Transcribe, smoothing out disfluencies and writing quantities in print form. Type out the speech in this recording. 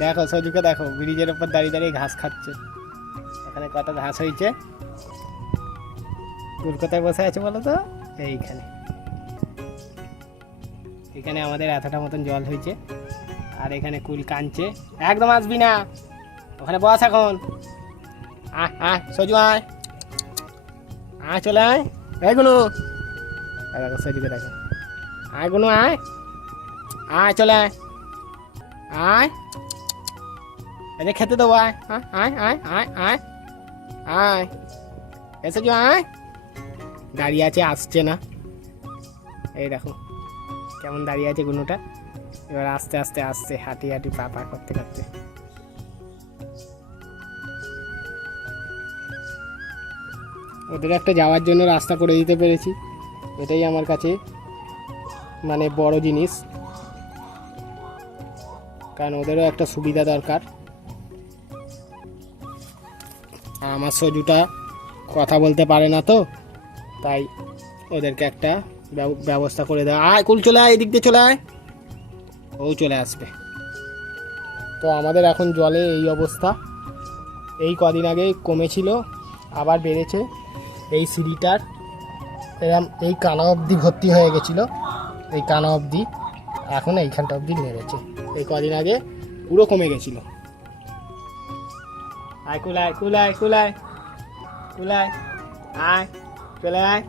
দেখো সজুকে দেখো, ব্রিজের উপর দাঁড়িয়ে দাঁড়িয়ে ঘাস খাচ্ছে। এখানে কত ঘাস হয়েছে। কুল কোথায় বসে আছে বলো তো? এইখানে। এখানে আমাদের এতটা মতন জল হয়েছে, আর এখানে কুল কাঁদছে। একদম আসবি না, ওখানে বস এখন। আয় আয় সজু আয়, আয় চলে আয়। এই গুনু, দেখো সজুকে দেখো। আয় গুনু আয়, আয় চলে আয়, আয় এদের খেতে দেবো। আয় আয় আয় আয় আয় আয়, এসে যো আয়। দাঁড়িয়ে আছে, আসছে না। এই দেখো কেমন দাঁড়িয়ে আছে গুনুটা। এবার আস্তে আস্তে আসছে, হাঁটি হাঁটি পা পা করতে করতে। ওদের একটা যাওয়ার জন্য রাস্তা করে দিতে পেরেছি, এটাই আমার কাছে মানে বড় জিনিস, কারণ ওদেরও একটা সুবিধা দরকার। আমার সজুটা কথা বলতে পারে না, তো তাই ওদেরকে একটা ব্যবস্থা করে দেওয়া। আয় কুল চলে আয়, এদিক দিয়ে চলে আয়, ও চলে আসবে। তো আমাদের এখন জলে এই অবস্থা। এই কদিন আগে কমেছিল, আবার বেড়েছে। এই সিঁড়িটার এরম এই কানা অবধি ভর্তি হয়ে গেছিলো, এই কানা অবধি, এখন এইখানটা অবধি নেমেছে। এই কদিন আগে পুরো কমে গেছিলো। আয় কুলায় কুলায় কুলায় কুলায়, আয় চলে আয়।